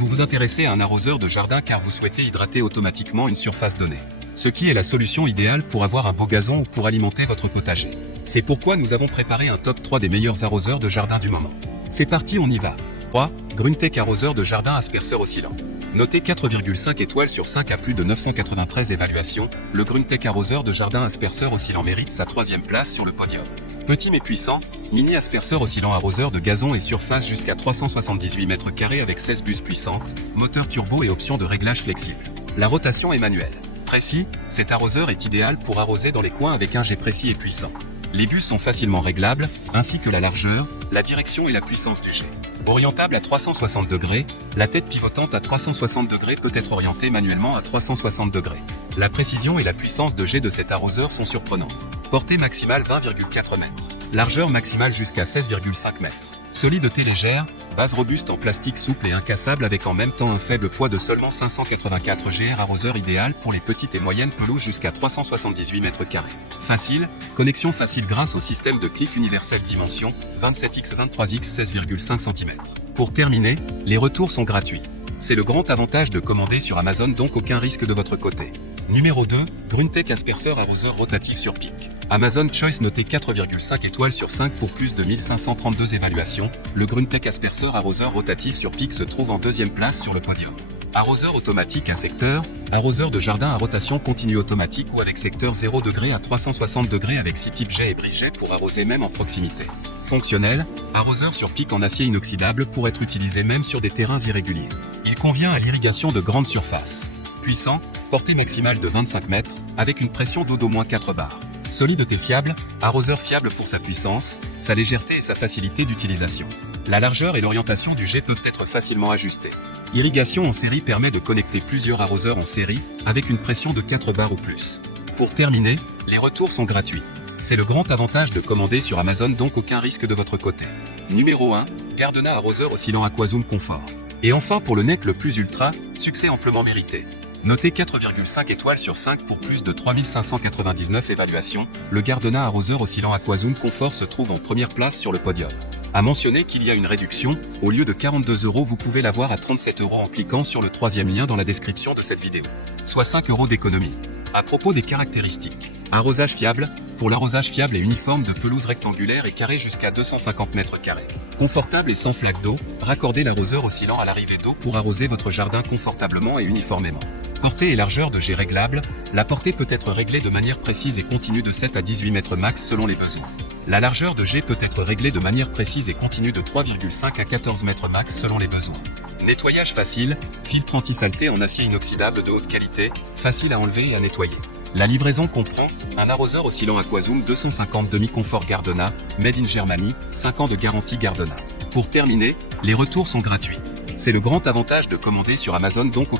Vous vous intéressez à un arroseur de jardin car vous souhaitez hydrater automatiquement une surface donnée. Ce qui est la solution idéale pour avoir un beau gazon ou pour alimenter votre potager. C'est pourquoi nous avons préparé un top 3 des meilleurs arroseurs de jardin du moment. C'est parti, on y va. 3. Gruntech arroseur de jardin asperceur oscillant. Noté 4,5 étoiles sur 5 à plus de 993 évaluations, le Gruntech arroseur de jardin asperceur oscillant mérite sa 3e place sur le podium. Petit mais puissant, mini asperceur oscillant arroseur de gazon et surface jusqu'à 378 m² avec 16 buses puissantes, moteur turbo et option de réglage flexible. La rotation est manuelle. Précis, cet arroseur est idéal pour arroser dans les coins avec un jet précis et puissant. Les buses sont facilement réglables, ainsi que la largeur, la direction et la puissance du jet. Orientable à 360 degrés, la tête pivotante à 360 degrés peut être orientée manuellement à 360 degrés. La précision et la puissance de jet de cet arroseur sont surprenantes. Portée maximale 20,4 m. Largeur maximale jusqu'à 16,5 m. Solidité légère, base robuste en plastique souple et incassable avec en même temps un faible poids de seulement 584 gr. Arroseur idéal pour les petites et moyennes pelouses jusqu'à 378 m². Facile, connexion facile grâce au système de clic universel dimension 27x23x 16,5 cm. Pour terminer, les retours sont gratuits. C'est le grand avantage de commander sur Amazon, donc aucun risque de votre côté. Numéro 2, Gruntech asperceur arroseur rotatif sur pic. Amazon Choice noté 4,5 étoiles sur 5 pour plus de 1532 évaluations, le Gruntech asperceur arroseur rotatif sur pic se trouve en 2e place sur le podium. Arroseur automatique à secteur, arroseur de jardin à rotation continue automatique ou avec secteur 0 degré à 360 degrés avec 6 types jet et brise-jet pour arroser même en proximité. Fonctionnel, arroseur sur pic en acier inoxydable pour être utilisé même sur des terrains irréguliers. Il convient à l'irrigation de grandes surfaces. Puissant, portée maximale de 25 mètres, avec une pression d'eau d'au moins 4 bars. Solidité fiable, arroseur fiable pour sa puissance, sa légèreté et sa facilité d'utilisation. La largeur et l'orientation du jet peuvent être facilement ajustées. Irrigation en série permet de connecter plusieurs arroseurs en série, avec une pression de 4 bars ou plus. Pour terminer, les retours sont gratuits. C'est le grand avantage de commander sur Amazon, donc aucun risque de votre côté. Numéro 1, Gardena arroseur oscillant Aquazoom Confort. Et enfin pour le NEC le plus ultra, succès amplement mérité. Noté 4,5 étoiles sur 5 pour plus de 3599 évaluations, le Gardena arroseur oscillant Aquazoom Confort se trouve en première place sur le podium. À mentionner qu'il y a une réduction, au lieu de 42 €, vous pouvez l'avoir à 37 € en cliquant sur le 3e lien dans la description de cette vidéo. Soit 5 € d'économie. À propos des caractéristiques. Arrosage fiable, pour l'arrosage fiable et uniforme de pelouse rectangulaire et carrée jusqu'à 250 m². Confortable et sans flaque d'eau, raccordez l'arroseur oscillant à l'arrivée d'eau pour arroser votre jardin confortablement et uniformément. Portée et largeur de jet réglable, la portée peut être réglée de manière précise et continue de 7 à 18 mètres max selon les besoins. La largeur de jet peut être réglée de manière précise et continue de 3,5 à 14 mètres max selon les besoins. Nettoyage facile, filtre anti-saleté en acier inoxydable de haute qualité, facile à enlever et à nettoyer. La livraison comprend un arroseur oscillant Aquazoom 250 demi-confort Gardena, Made in Germany, 5 ans de garantie Gardena. Pour terminer, les retours sont gratuits. C'est le grand avantage de commander sur Amazon, donc aucun